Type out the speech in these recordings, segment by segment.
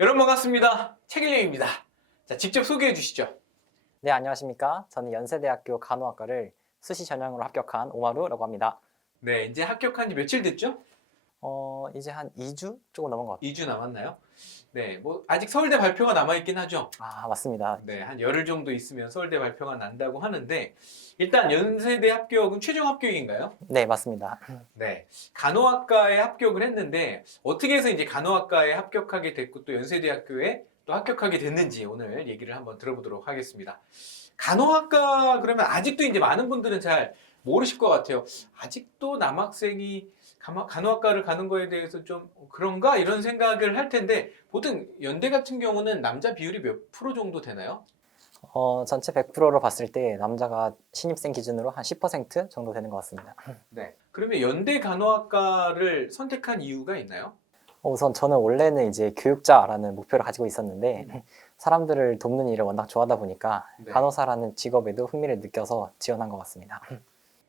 여러분 반갑습니다. 책일령입니다. 자, 직접 소개해 주시죠. 네, 안녕하십니까. 저는 연세대학교 간호학과를 수시 전형으로 합격한 오마루라고 합니다. 네, 이제 합격한 지 며칠 됐죠? 이제 한 2주 조금 넘은 것 같아요. 2주 남았나요? 네, 뭐 아직 서울대 발표가 남아있긴 하죠. 아, 맞습니다. 네, 한 열흘 정도 있으면 서울대 발표가 난다고 하는데 일단 연세대 합격은 최종 합격인가요? 네, 맞습니다. 네, 간호학과에 합격을 했는데 어떻게 해서 이제 간호학과에 합격하게 됐고 또 연세대학교에 또 합격하게 됐는지 오늘 얘기를 한번 들어보도록 하겠습니다. 간호학과 그러면 아직도 이제 많은 분들은 잘 모르실 것 같아요. 아직도 남학생이 간호학과를 가는 거에 대해서 좀 그런가 이런 생각을 할 텐데 보통 연대 같은 경우는 남자 비율이 몇 프로 정도 되나요? 전체 100%로 봤을 때 남자가 신입생 기준으로 한 10% 정도 되는 것 같습니다. 네. 그러면 연대 간호학과를 선택한 이유가 있나요? 우선 저는 원래는 이제 교육자라는 목표를 가지고 있었는데 사람들을 돕는 일을 워낙 좋아하다 보니까 네. 간호사라는 직업에도 흥미를 느껴서 지원한 것 같습니다.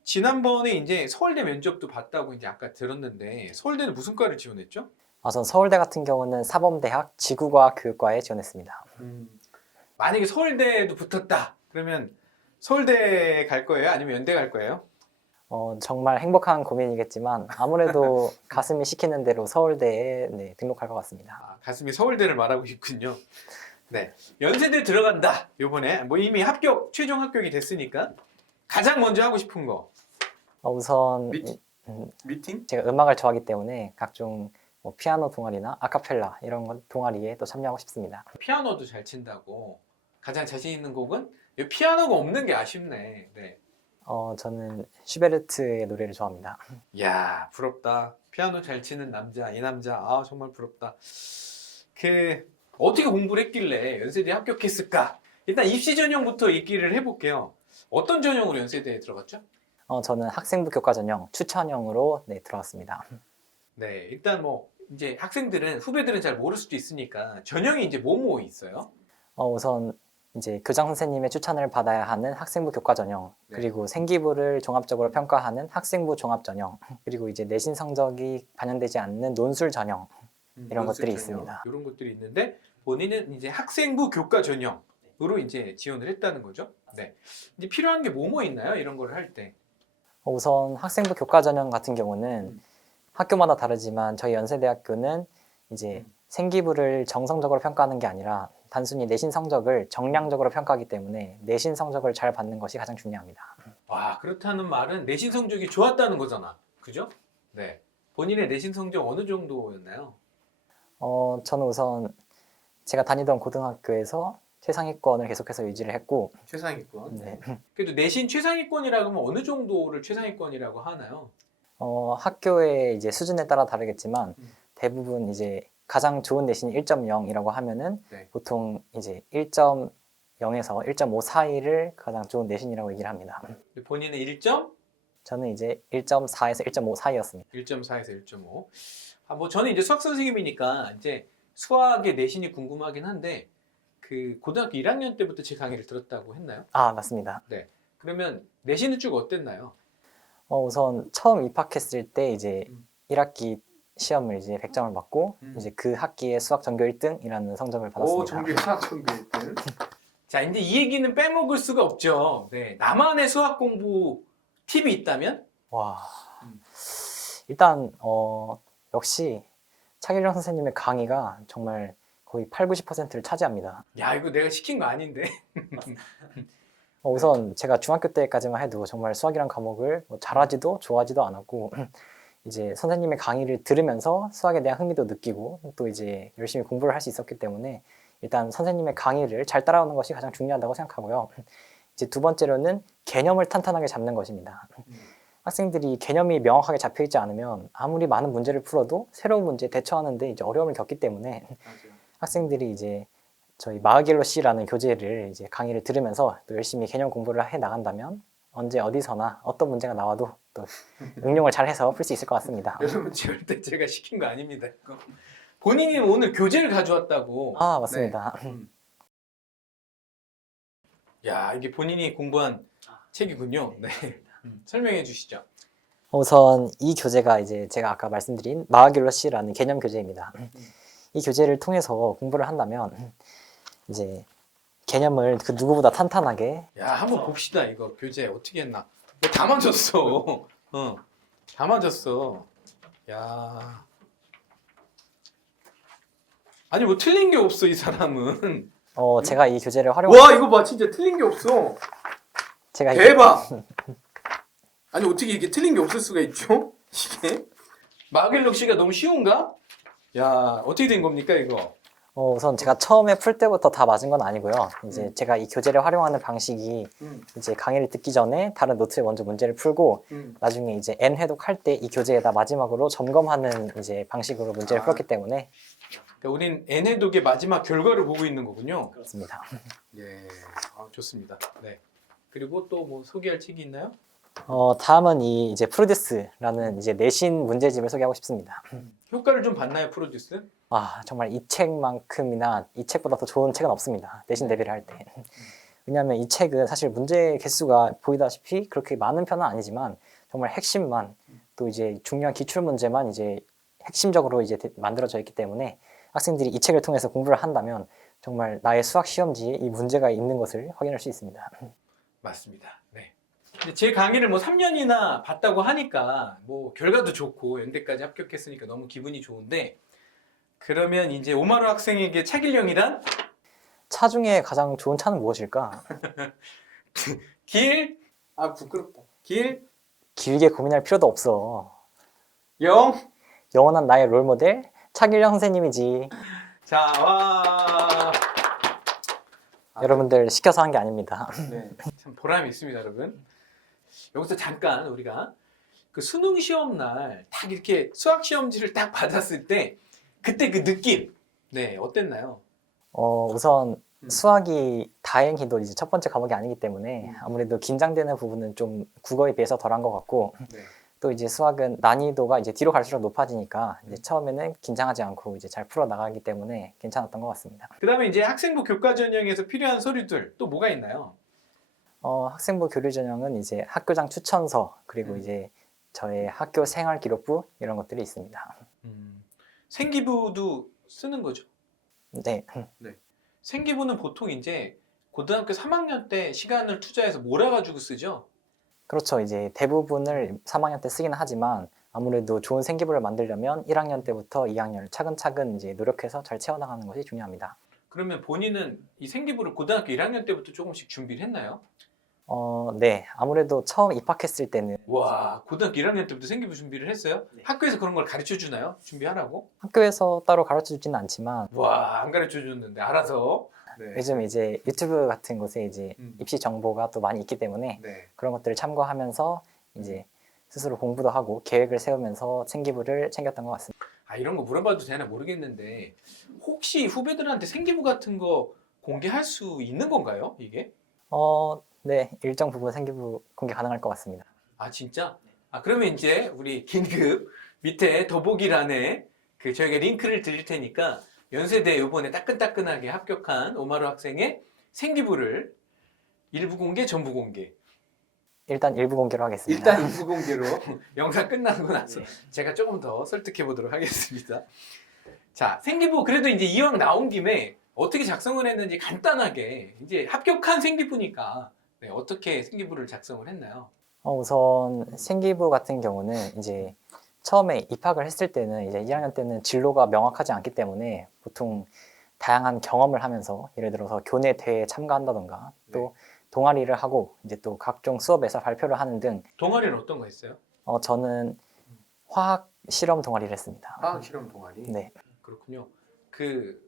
지난번에 이제 서울대 면접도 봤다고 이제 아까 들었는데 서울대는 무슨 과를 지원했죠? 전 서울대 같은 경우는 사범대학 지구과학 교육과에 지원했습니다. 만약에 서울대에도 붙었다. 그러면 서울대 갈 거예요? 아니면 연대 갈 거예요? 정말 행복한 고민이겠지만 아무래도 가슴이 시키는 대로 서울대에 등록할 것 같습니다. 아, 가슴이 서울대를 말하고 있군요. 네, 연세대 들어간다. 요번에 뭐 이미 최종 합격이 됐으니까 가장 먼저 하고 싶은 거. 우선 미팅? 제가 음악을 좋아하기 때문에 각종 뭐 피아노 동아리나 아카펠라 이런 동아리에 또 참여하고 싶습니다. 피아노도 잘 친다고. 가장 자신 있는 곡은? 이 피아노가 없는 게 아쉽네. 네. 저는 슈베르트의 노래를 좋아합니다. 이야, 부럽다. 피아노 잘 치는 남자, 이 남자, 아, 정말 부럽다. 어떻게 공부를 했길래 연세대에 합격했을까? 일단 입시 전형부터 얘기를 해볼게요. 어떤 전형으로 연세대에 들어갔죠? 저는 학생부 교과 전형 추천형으로 들어왔습니다. 네, 일단 뭐, 이제 후배들은 잘 모를 수도 있으니까, 전형이 이제 뭐뭐 있어요? 우선 이제 교장 선생님의 추천을 받아야 하는 학생부 교과 전형, 네. 그리고 생기부를 종합적으로 평가하는 학생부 종합 전형, 그리고 이제 내신 성적이 반영되지 않는 논술 전형, 이런 것들이 있습니다. 이런 것들이 있는데, 본인은 이제 학생부 교과 전형으로 이제 지원을 했다는 거죠. 네. 이제 필요한 게 뭐뭐 있나요? 이런 거를 할 때. 우선 학생부 교과 전형 같은 경우는 학교마다 다르지만 저희 연세대학교는 이제 생기부를 정성적으로 평가하는 게 아니라 단순히 내신 성적을 정량적으로 평가하기 때문에 내신 성적을 잘 받는 것이 가장 중요합니다. 와, 그렇다는 말은 내신 성적이 좋았다는 거잖아. 그죠? 네. 본인의 내신 성적 어느 정도였나요? 저는 우선 제가 다니던 고등학교에서 최상위권을 계속해서 유지를 했고, 최상위권. 네. 그래도 내신 최상위권이라고 하면 어느 정도를 최상위권이라고 하나요? 학교의 이제 수준에 따라 다르겠지만 대부분 이제 가장 좋은 내신이 1.0이라고 하면은 네. 보통 이제 1.0에서 1.5 사이를 가장 좋은 내신이라고 얘기를 합니다. 본인은 1점? 저는 이제 1.4에서 1.5 사이였습니다. 1.4에서 1.5. 아, 뭐 저는 이제 수학 선생님이니까 이제 수학의 내신이 궁금하긴 한데 그 고등학교 1학년 때부터 제 강의를 들었다고 했나요? 아, 맞습니다. 네. 그러면 내신은 쭉 어땠나요? 우선 처음 입학했을 때 이제 1학기 시험을 이제 100점을 받고 이제 그 학기에 수학 전교 1등이라는 성적을 받았습니다. 수학 전교 1등. 자, 이제 이 얘기는 빼먹을 수가 없죠. 네. 나만의 수학 공부 팁이 있다면? 와, 일단 역시 차길령 선생님의 강의가 정말 거의 8, 90%를 차지합니다. 야, 이거 내가 시킨 거 아닌데. 우선 제가 중학교 때까지만 해도 정말 수학이란 과목을 뭐 잘하지도 좋아하지도 않았고 이제 선생님의 강의를 들으면서 수학에 대한 흥미도 느끼고 또 이제 열심히 공부를 할 수 있었기 때문에 일단 선생님의 강의를 잘 따라오는 것이 가장 중요하다고 생각하고요. 이제 두 번째로는 개념을 탄탄하게 잡는 것입니다. 학생들이 개념이 명확하게 잡혀 있지 않으면 아무리 많은 문제를 풀어도 새로운 문제에 대처하는데 이제 어려움을 겪기 때문에 학생들이 이제 저희 마으길로 씨라는 교재를 이제 강의를 들으면서 또 열심히 개념 공부를 해 나간다면 언제 어디서나 어떤 문제가 나와도 또 응용을 잘 해서 풀 수 있을 것 같습니다. 여러분 절대 제가 시킨 거 아닙니다. 이거. 본인이 오늘 교재를 가져왔다고. 아, 맞습니다. 네. 야, 이게 본인이 공부한 책이군요. 네. 설명해 주시죠. 우선 이 교재가 이제 제가 아까 말씀드린 마으길로 씨라는 개념 교재입니다. 이 교재를 통해서 공부를 한다면 이제 개념을 그 누구보다 탄탄하게 야, 한번 봅시다. 이거 교재 어떻게 했나? 다 맞았어. 다 맞았어. 야. 아니 뭐 틀린 게 없어 이 사람은. 제가 이 교재를 와 이거 봐 진짜 틀린 게 없어. 제가 대박. 아니 어떻게 이게 틀린 게 없을 수가 있죠? 이게 마겔록 씨가 너무 쉬운가? 야 어떻게 된 겁니까 이거? 우선 제가 처음에 풀 때부터 다 맞은 건 아니고요. 이제 제가 이 교재를 활용하는 방식이 이제 강의를 듣기 전에 다른 노트에 먼저 문제를 풀고 나중에 이제 N 회독할 때 이 교재에다 마지막으로 점검하는 이제 방식으로 문제를 풀었기 때문에 그러니까 우린 N해독의 마지막 결과를 보고 있는 거군요. 그렇습니다. 예, 좋습니다. 네. 그리고 또 뭐 소개할 책이 있나요? 다음은 이 이제 프로듀스라는 이제 내신 문제집을 소개하고 싶습니다. 효과를 좀 봤나요, 프로듀스? 정말 이 책만큼이나 이 책보다 더 좋은 책은 없습니다. 내신 대비를 할 때. 왜냐하면 이 책은 사실 문제 개수가 보이다시피 그렇게 많은 편은 아니지만 정말 핵심만 또 이제 중요한 기출 문제만 이제 핵심적으로 이제 만들어져 있기 때문에 학생들이 이 책을 통해서 공부를 한다면 정말 나의 수학 시험지에 이 문제가 있는 것을 확인할 수 있습니다. 맞습니다. 네. 근데 제 강의를 뭐 3년이나 봤다고 하니까 뭐 결과도 좋고 연대까지 합격했으니까 너무 기분이 좋은데 그러면 이제 오마루 학생에게 차길령이란 차 중에 가장 좋은 차는 무엇일까? 길? 부끄럽다. 길? 길게 고민할 필요도 없어. 영? 영원한 나의 롤모델 차길령 선생님이지. 자, 와. 여러분들 시켜서 한 게 아닙니다. 네, 참 보람이 있습니다, 여러분. 여기서 잠깐 우리가 그 수능 시험 날 딱 이렇게 수학 시험지를 딱 받았을 때 그때 그 느낌, 네, 어땠나요? 우선 수학이 다행히도 이제 첫 번째 과목이 아니기 때문에 아무래도 긴장되는 부분은 좀 국어에 비해서 덜한 것 같고 네. 또 이제 수학은 난이도가 이제 뒤로 갈수록 높아지니까 이제 처음에는 긴장하지 않고 이제 잘 풀어 나가기 때문에 괜찮았던 것 같습니다. 그다음에 이제 학생부 교과 전형에서 필요한 서류들 또 뭐가 있나요? 학생부 교류 전형은 이제 학교장 추천서 그리고 이제 저의 학교 생활 기록부 이런 것들이 있습니다. 생기부도 쓰는 거죠? 네. 생기부는 보통 이제 고등학교 3학년 때 시간을 투자해서 몰아가지고 쓰죠? 그렇죠. 이제 대부분을 3학년 때 쓰긴 하지만 아무래도 좋은 생기부를 만들려면 1학년 때부터 2학년 차근차근 이제 노력해서 잘 채워나가는 것이 중요합니다. 그러면 본인은 이 생기부를 고등학교 1학년 때부터 조금씩 준비를 했나요? 네. 아무래도 처음 입학했을 때는 와, 고등학교 1학년 때부터 생기부 준비를 했어요? 네. 학교에서 그런 걸 가르쳐 주나요? 준비하라고? 학교에서 따로 가르쳐 주지는 않지만 와, 안 가르쳐 줬는데 알아서. 네. 요즘 이제 유튜브 같은 곳에 이제 입시 정보가 또 많이 있기 때문에 네. 그런 것들을 참고하면서 이제 스스로 공부도 하고 계획을 세우면서 생기부를 챙겼던 것 같습니다. 이런 거 물어봐도 되나 모르겠는데 혹시 후배들한테 생기부 같은 거 공개할 수 있는 건가요? 이게? 네. 일정 부분 생기부 공개 가능할 것 같습니다. 진짜? 그러면 이제 우리 긴급 밑에 더보기란에 저희가 링크를 드릴 테니까 연세대 이번에 따끈따끈하게 합격한 오마루 학생의 생기부를 일부 공개, 전부 공개. 일단 일부 공개로 하겠습니다. 일단 일부 공개로 영상 끝나고 나서 제가 조금 더 설득해 보도록 하겠습니다. 자, 생기부 그래도 이제 이왕 나온 김에 어떻게 작성을 했는지 간단하게 이제 합격한 생기부니까 어떻게 생기부를 작성을 했나요? 우선 생기부 같은 경우는 이제 처음에 입학을 했을 때는 이제 1학년 때는 진로가 명확하지 않기 때문에 보통 다양한 경험을 하면서 예를 들어서 교내 대회에 참가한다던가 또 동아리를 하고 이제 또 각종 수업에서 발표를 하는 등 동아리는 어떤 거 했어요? 저는 화학 실험 동아리를 했습니다. 화학 실험 동아리. 네. 그렇군요. 그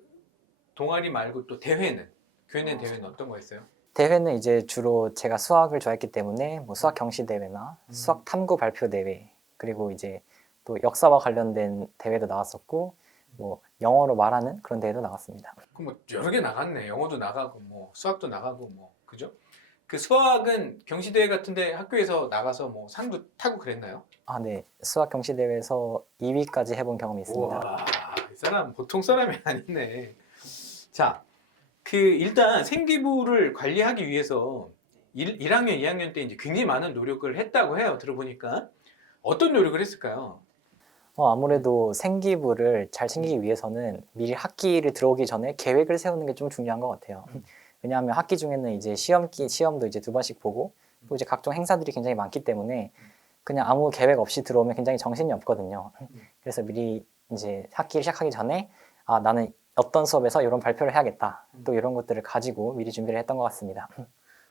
동아리 말고 또 대회는 교내 대회는 어떤 거 했어요? 대회는 이제 주로 제가 수학을 좋아했기 때문에 뭐 수학 경시 대회나 수학 탐구 발표 대회 그리고 이제 또 역사와 관련된 대회도 나갔었고 뭐 영어로 말하는 그런 대회도 나갔습니다. 그럼 뭐 여러 개 나갔네. 영어도 나가고 뭐 수학도 나가고 뭐 그죠? 그 수학은 경시대회 같은데 학교에서 나가서 뭐 상도 타고 그랬나요? 네. 수학 경시 대회에서 2위까지 해본 경험이 있습니다. 우와, 이 사람 보통 사람이 아니네. 자, 일단 생기부를 관리하기 위해서 1학년, 2학년 때 이제 굉장히 많은 노력을 했다고 해요. 들어보니까 어떤 노력을 했을까요? 아무래도 생기부를 잘 챙기기 위해서는 미리 학기를 들어오기 전에 계획을 세우는 게 좀 중요한 것 같아요. 왜냐하면 학기 중에는 이제 시험도 이제 2번씩 보고 또 이제 각종 행사들이 굉장히 많기 때문에 그냥 아무 계획 없이 들어오면 굉장히 정신이 없거든요. 그래서 미리 이제 학기를 시작하기 전에 나는 어떤 수업에서 이런 발표를 해야겠다. 또 이런 것들을 가지고 미리 준비를 했던 것 같습니다.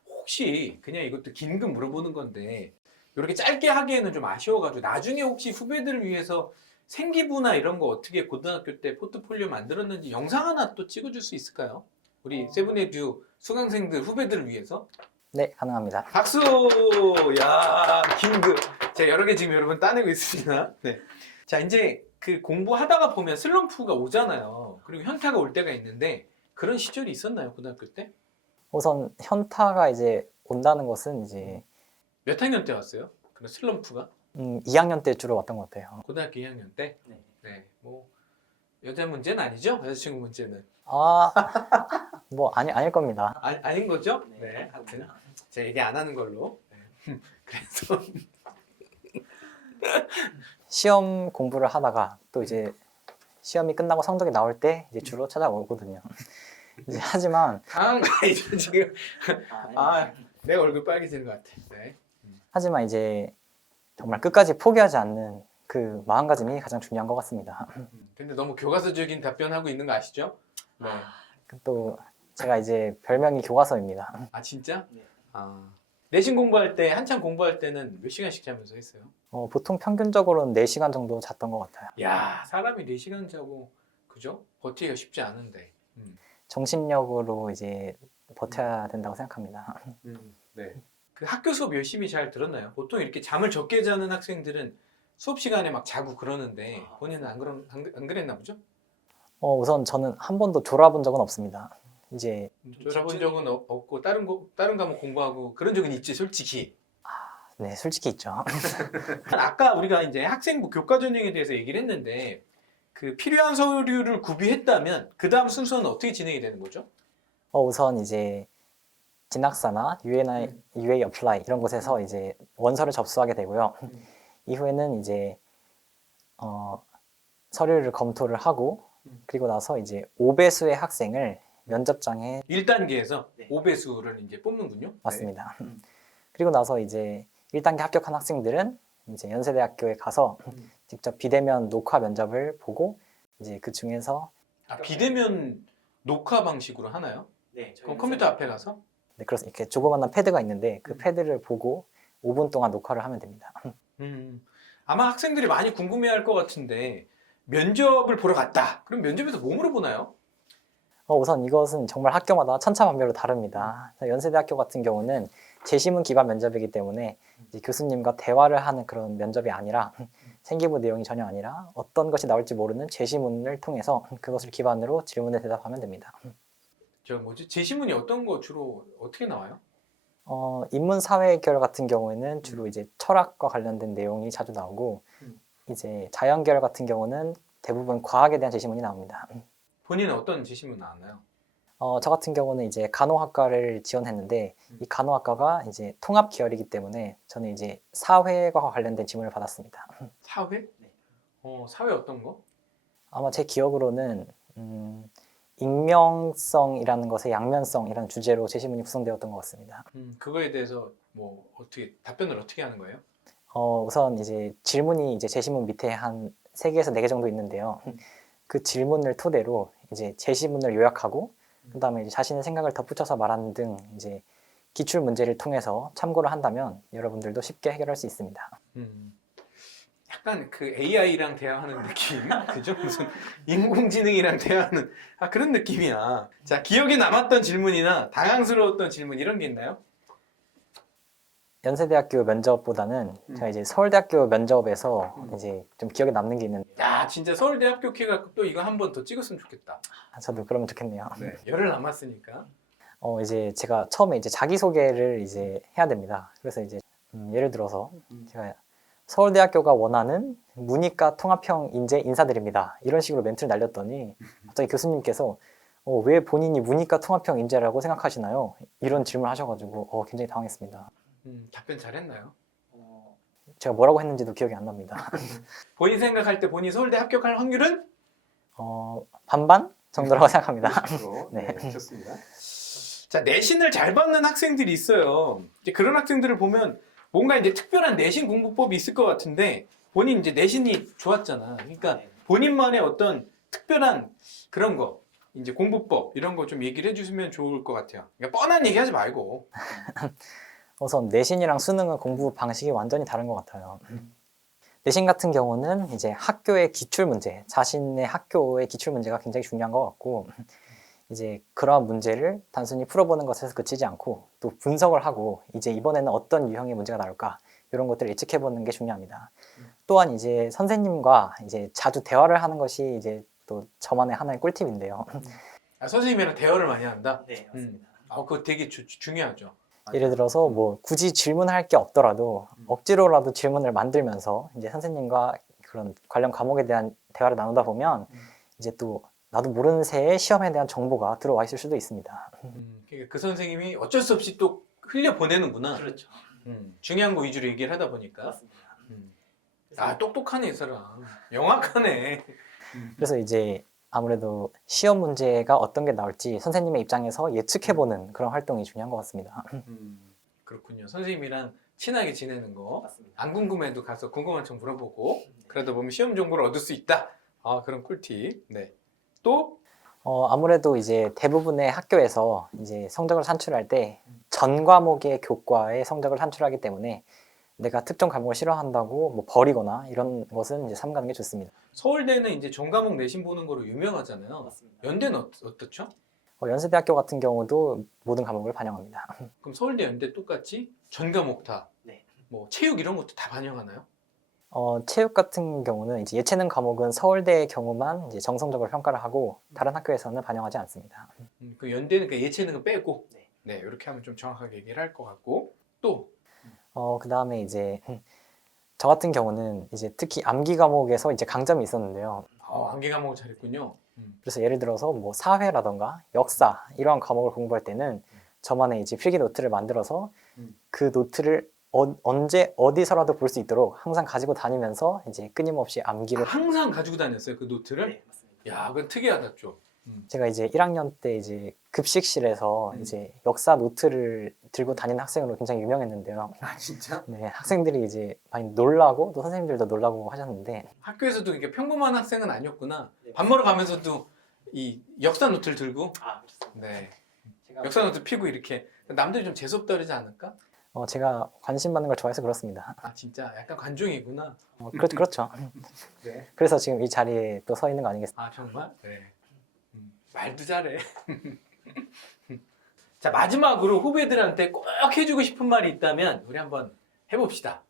혹시 그냥 이것도 긴급 물어보는 건데 이렇게 짧게 하기에는 좀 아쉬워가지고 나중에 혹시 후배들을 위해서 생기부나 이런 거 어떻게 고등학교 때 포트폴리오 만들었는지 영상 하나 또 찍어줄 수 있을까요? 우리 세븐에듀 수강생들 후배들을 위해서 네, 가능합니다. 박수! 야 긴급. 제가 여러 개 지금 여러분 따내고 있습니다. 네. 자 이제 그 공부하다가 보면 슬럼프가 오잖아요. 그리고 현타가 올 때가 있는데 그런 시절이 있었나요 고등학교 때? 우선 현타가 이제 온다는 것은 이제 몇 학년 때 왔어요? 그런 슬럼프가? 2학년 때 주로 왔던 것 같아요. 고등학교 2학년 때? 네. 네. 뭐 여자 문제는 아니죠? 여자친구 문제는 뭐 아닐 겁니다. 아닌 거죠? 네. 하여튼 제가 얘기 안 하는 걸로. 네. 그래서 시험 공부를 하다가 또 이제 시험이 끝나고 성적이 나올 때 이제 주로 찾아오거든요. 이제 하지만 이제 지금 내가 얼굴 빨개지는 것 같아. 네. 이제 정말 끝까지 포기하지 않는 그 마음가짐이 가장 중요한 것 같습니다. 근데 너무 교과서적인 답변하고 있는 거 아시죠? 네. 또 제가 이제 별명이 교과서입니다. 아 진짜? 네. 내신 공부할 때 한참 공부할 때는 몇 시간씩 자면서 했어요? 보통 평균적으로는 4시간 정도 잤던 것 같아요. 야 사람이 4시간 자고 그죠? 버티기가 쉽지 않은데. 정신력으로 이제 버텨야 된다고 생각합니다. 네. 그 학교 수업 열심히 잘 들었나요? 보통 이렇게 잠을 적게 자는 학생들은 수업 시간에 막 자고 그러는데 본인은 안 그랬나 보죠? 우선 저는 한 번도 졸아본 적은 없습니다. 이제 졸아본 적은 없고 다른 과목 공부하고 그런 적은 있지 솔직히. 네, 솔직히 있죠. 아까 우리가 이제 학생부 교과 전형에 대해서 얘기를 했는데 그 필요한 서류를 구비했다면 그 다음 순서는 어떻게 진행이 되는 거죠? 우선 이제 진학사나 UA 어플라이 이런 곳에서 이제 원서를 접수하게 되고요. 이후에는 이제 서류를 검토를 하고 그리고 나서 이제 5배수의 학생을 면접장에 1단계에서 네. 5배수를 이제 뽑는군요. 맞습니다. 그리고 나서 이제 1단계 합격한 학생들은 이제 연세대학교에 가서 직접 비대면 녹화 면접을 보고 이제 그 중에서 비대면 녹화 방식으로 하나요? 네. 그럼 컴퓨터 앞에 가서? 네, 그래서 이렇게 조그만한 패드가 있는데 그 패드를 보고 5분 동안 녹화를 하면 됩니다. 아마 학생들이 많이 궁금해할 것 같은데 면접을 보러 갔다. 그럼 면접에서 뭐 물어보나요? 우선 이것은 정말 학교마다 천차만별로 다릅니다. 연세대학교 같은 경우는 제시문 기반 면접이기 때문에 이제 교수님과 대화를 하는 그런 면접이 아니라 생기부 내용이 전혀 아니라 어떤 것이 나올지 모르는 제시문을 통해서 그것을 기반으로 질문에 대답하면 됩니다. 제시문이 어떤 거 주로 어떻게 나와요? 인문사회계열 같은 경우에는 주로 이제 철학과 관련된 내용이 자주 나오고 이제 자연계열 같은 경우는 대부분 과학에 대한 제시문이 나옵니다. 본인은 어떤 제시문 나왔나요? 저 같은 경우는 이제 간호학과를 지원했는데 이 간호학과가 이제 통합 계열이기 때문에 저는 이제 사회과 관련된 지문을 받았습니다. 사회? 네. 사회 어떤 거? 아마 제 기억으로는 익명성이라는 것의 양면성이라는 주제로 제시문이 구성되었던 것 같습니다. 그거에 대해서 뭐 어떻게 답변을 어떻게 하는 거예요? 우선 이제 질문이 이제 제시문 밑에 한 3개에서 4개 정도 있는데요. 그 질문을 토대로 이제 제시문을 요약하고 그다음에 이제 자신의 생각을 덧붙여서 말하는 등 이제 기출 문제를 통해서 참고를 한다면 여러분들도 쉽게 해결할 수 있습니다. 약간 그 AI랑 대화하는 느낌, 그죠? 무슨 인공지능이랑 대화하는 그런 느낌이야. 자, 기억에 남았던 질문이나 당황스러웠던 질문 이런 게 있나요? 연세대학교 면접보다는 제가 이제 서울대학교 면접에서 이제 좀 기억에 남는 게 있는데 야, 진짜 서울대 합격해갖고 또 이거 한 번 더 찍었으면 좋겠다. 저도 그러면 좋겠네요. 네, 열흘 남았으니까. 이제 제가 처음에 이제 자기소개를 이제 해야 됩니다. 그래서 이제 예를 들어서 제가 서울대학교가 원하는 문이과 통합형 인재 인사드립니다. 이런 식으로 멘트를 날렸더니 갑자기 교수님께서 왜 본인이 문이과 통합형 인재라고 생각하시나요? 이런 질문을 하셔가지고 굉장히 당황했습니다. 답변 잘했나요? 제가 뭐라고 했는지도 기억이 안 납니다. 본인 생각할 때 본인 서울대 합격할 확률은? 반반 정도라고 생각합니다. 50%. 네. 네, 좋습니다. 자, 내신을 잘 받는 학생들이 있어요. 이제 그런 학생들을 보면 뭔가 이제 특별한 내신 공부법이 있을 것 같은데 본인 이제 내신이 좋았잖아. 그러니까 본인만의 어떤 특별한 그런 거, 이제 공부법 이런 거 좀 얘기를 해주시면 좋을 것 같아요. 그러니까 뻔한 얘기하지 말고. 우선 내신이랑 수능은 공부 방식이 완전히 다른 것 같아요. 내신 같은 경우는 이제 학교의 기출 문제, 자신의 학교의 기출 문제가 굉장히 중요한 것 같고, 이제 그러한 문제를 단순히 풀어보는 것에서 그치지 않고 또 분석을 하고 이제 이번에는 어떤 유형의 문제가 나올까 이런 것들을 예측해보는 게 중요합니다. 또한 이제 선생님과 이제 자주 대화를 하는 것이 이제 또 저만의 하나의 꿀팁인데요. 아, 선생님이랑 대화를 많이 한다? 네, 그거 되게 중요하죠. 예를 들어서 뭐 굳이 질문할 게 없더라도 억지로라도 질문을 만들면서 이제 선생님과 그런 관련 과목에 대한 대화를 나누다 보면 이제 또 나도 모르는 새에 시험에 대한 정보가 들어와 있을 수도 있습니다. 그러니까 그 선생님이 어쩔 수 없이 또 흘려 보내는구나. 그렇죠. 중요한 거 위주로 얘기를 하다 보니까. 맞습니다. 아, 똑똑하네 이 사람. 영악하네. 그래서 이제 아무래도 시험 문제가 어떤 게 나올지 선생님의 입장에서 예측해보는 그런 활동이 중요한 것 같습니다. 그렇군요. 선생님이랑 친하게 지내는 거. 맞습니다. 안 궁금해도 가서 궁금한 점 물어보고 그러다 보면 시험 정보를 얻을 수 있다. 아, 그런 꿀팁. 네. 또 아무래도 이제 대부분의 학교에서 이제 성적을 산출할 때 전 과목의 교과의 성적을 산출하기 때문에 내가 특정 과목을 싫어한다고 뭐 버리거나 이런 것은 이제 삼가는 게 좋습니다. 서울대는 이제 전과목 내신 보는 거로 유명하잖아요. 연대는 어떻죠? 연세대학교 같은 경우도 모든 과목을 반영합니다. 그럼 서울대 연대 똑같이 전과목 다. 네. 뭐 체육 이런 것도 다 반영하나요? 체육 같은 경우는 이제 예체능 과목은 서울대의 경우만 이제 정성적으로 평가를 하고 다른 학교에서는 반영하지 않습니다. 그 연대는 그 예체능은 빼고. 네. 네, 이렇게 하면 좀 정확하게 얘기를 할 것 같고 또 그 다음에 이제 저 같은 경우는 이제 특히 암기 과목에서 이제 강점이 있었는데요. 암기 과목을 잘했군요. 그래서 예를 들어서 뭐 사회라던가 역사 이러한 과목을 공부할 때는 저만의 이제 필기 노트를 만들어서 그 노트를 언제 어디서라도 볼 수 있도록 항상 가지고 다니면서 이제 끊임없이 암기를 항상 가지고 다녔어요 그 노트를? 네, 맞습니다. 야, 그건 특이하다 좀. 제가 이제 1학년 때 이제 급식실에서 이제 역사 노트를 들고 다니는 학생으로 굉장히 유명했는데요. 아, 진짜? 네, 학생들이 이제 많이 놀라고 또 선생님들도 놀라고 하셨는데 학교에서도 이렇게 평범한 학생은 아니었구나. 밥 먹으러 가면서도 이 역사 노트를 들고. 네. 역사 노트 피고 이렇게 남들이 좀 재수없다 그러지 않을까? 제가 관심 받는 걸 좋아해서 그렇습니다. 아, 진짜 약간 관종이구나. 그렇죠. 네. 그래서 지금 이 자리에 또 서 있는 거 아니겠습니까? 아, 정말? 네. 말도 잘해. 자, 마지막으로 후배들한테 꼭 해주고 싶은 말이 있다면 우리 한번 해봅시다.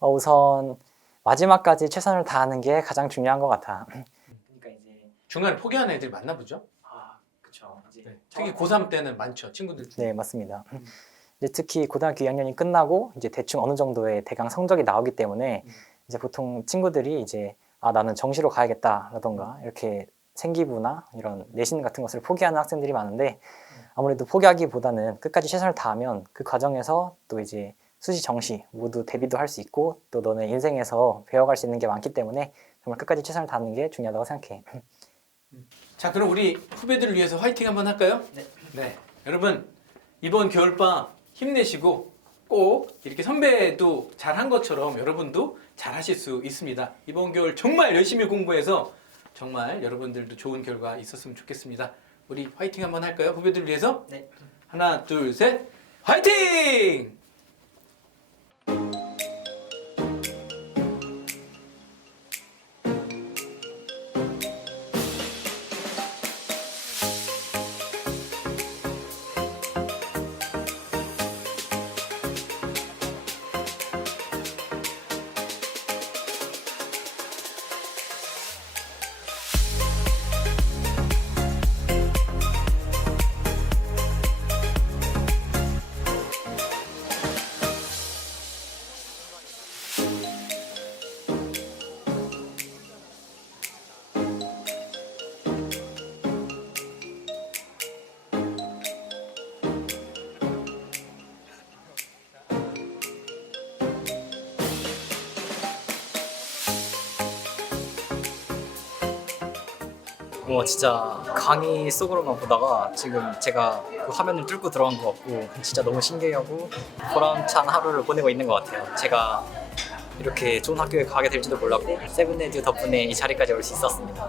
우선 마지막까지 최선을 다하는 게 가장 중요한 것 같아. 그러니까 이제 중간에 포기하는 애들이 많나 보죠? 그렇죠. 네. 특히 고3 때는 많죠, 친구들 중에. 네, 맞습니다. 이제 특히 고등학교 2학년이 끝나고 이제 대충 어느 정도의 대강 성적이 나오기 때문에 이제 보통 친구들이 이제 나는 정시로 가야겠다라던가 이렇게 생기부나 이런 내신 같은 것을 포기하는 학생들이 많은데 아무래도 포기하기보다는 끝까지 최선을 다하면 그 과정에서 또 이제 수시 정시 모두 대비도 할 수 있고 또 너는 인생에서 배워갈 수 있는 게 많기 때문에 정말 끝까지 최선을 다하는 게 중요하다고 생각해. 자, 그럼 우리 후배들을 위해서 화이팅 한번 할까요? 네. 여러분, 이번 겨울방학 힘내시고 꼭 이렇게 선배도 잘한 것처럼 여러분도 잘하실 수 있습니다. 이번 겨울 정말 열심히 공부해서 정말 여러분들도 좋은 결과 있었으면 좋겠습니다. 우리 화이팅 한번 할까요? 후배들을 위해서? 네. 하나, 둘, 셋, 화이팅! 진짜 강의 속으로만 보다가 지금 제가 그 화면을 뚫고 들어간 것 같고 진짜 너무 신기하고 보람찬 하루를 보내고 있는 것 같아요. 제가 이렇게 좋은 학교에 가게 될지도 몰랐고 세븐에듀 덕분에 이 자리까지 올 수 있었습니다.